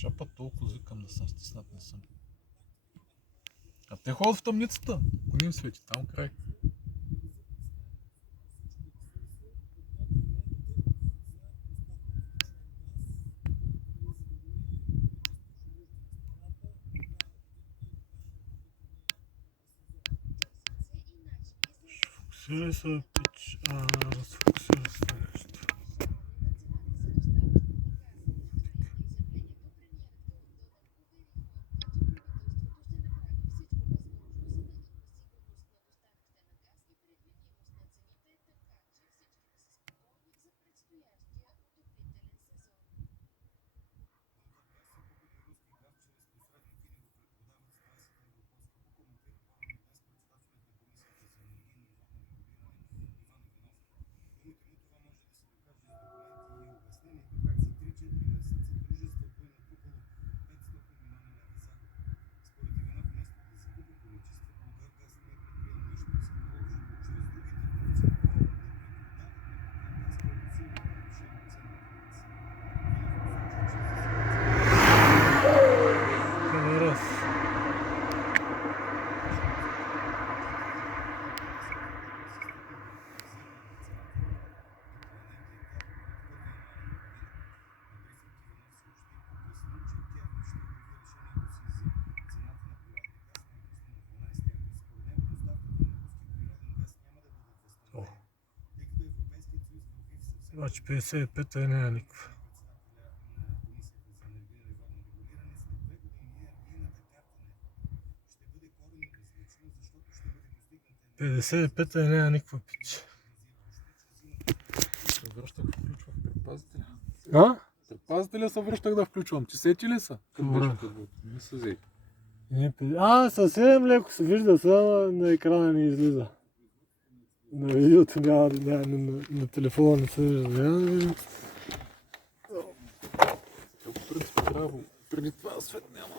Чапа толкова викам да съм стиснат, не съм. А те ходят в тъмницата, ако не им свети, там край. Фокусирай се, пич. Разфокусирай се нещо. Раз. Значи 55-та не е никаква. 55-та не е никаква, пич. Се връщах, включвах предпазителя. А? Предпазителя се връщах да включвам. Ти сети ли са? Добре. Не се взех. Съвсем леко се вижда, само на екрана не излиза. На видеото няма, на телефона не се вижда. Няма да видим. В принцип трябва преди това свет няма.